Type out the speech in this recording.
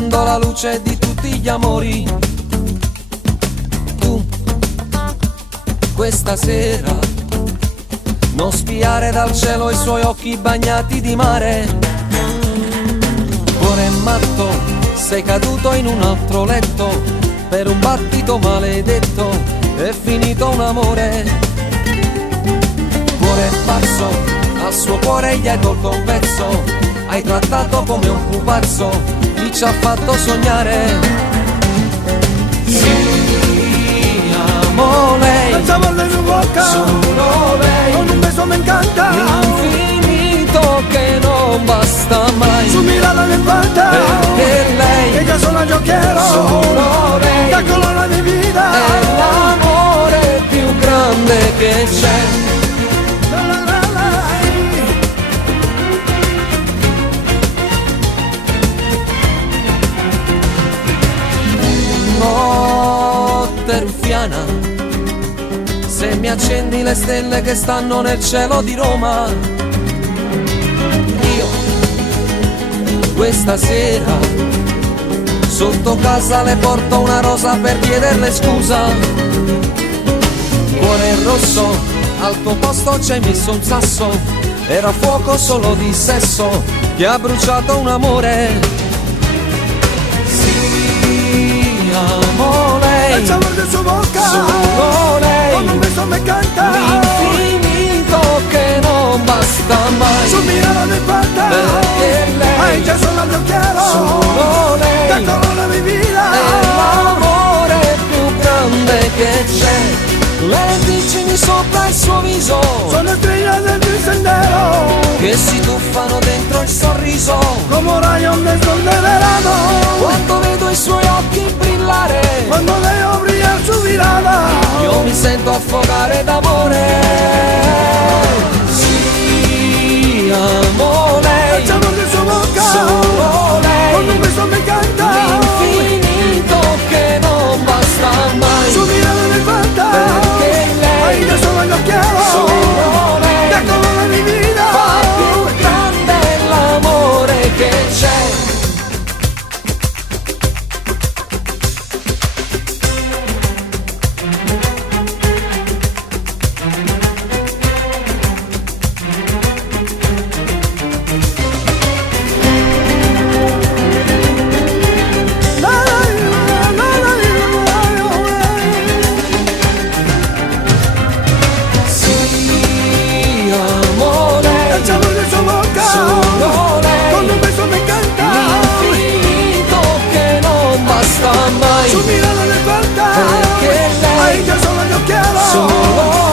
mondo la luce di tutti gli amori. Tu, questa sera, non spiare dal cielo i suoi occhi bagnati di mare. Cuore matto, sei caduto in un altro letto, per un battito maledetto è finito un amore. Cuore pazzo, al suo cuore gli hai tolto un pezzo, hai trattato come un pupazzo chi ci ha fatto sognare. Sì, amo lei, el sabor de su boca, solo lei, con un beso me encanta, l'infinito che non basta mai. su mirada me encanta, Perché lei, ella sola yo quiero, solo lei, da color a mi vida, è l'amore più grande che c'è. la, la, la, la. Notte ruffiana, se mi accendi le stelle che stanno nel cielo di Roma. Io questa sera sotto casa le porto una rosa per chiederle scusa. Cuore rosso, al tuo posto c'hai messo un sasso, era fuoco solo di sesso che ha bruciato un amore. Sì, amo lei, El sabor de su boca, solo lei, con un beso me encanta, l'infinito che non basta mai. su mirada me encanta, Perché a lei, ella sola yo quiero, solo da lei, color a mi vida, è l'amore più grande che c'è. Le vicini sopra il suo viso sono estrellas de mi sendero, che si tuffano dentro il sorriso. como rayos de sol de verano, Quando vedo i suoi occhi brillare, cuando veo brillar su mirada, io mi sento affogare d'amore. Sì, amo lei, el sabor de su boca, solo con un lei, beso me encanta, l'infinito che non basta mai. su mirada me encanta, Perché a lei, ella solo yo quiero, solo lei, da color a mi vida, fa più grande l'amore che c'è. Sì, amo lei, el sabor de su boca, solo lei, con un beso me encanta, l'infinito che non basta mai. su mirada me encanta, Perché a lei, ella solo yo quiero, solo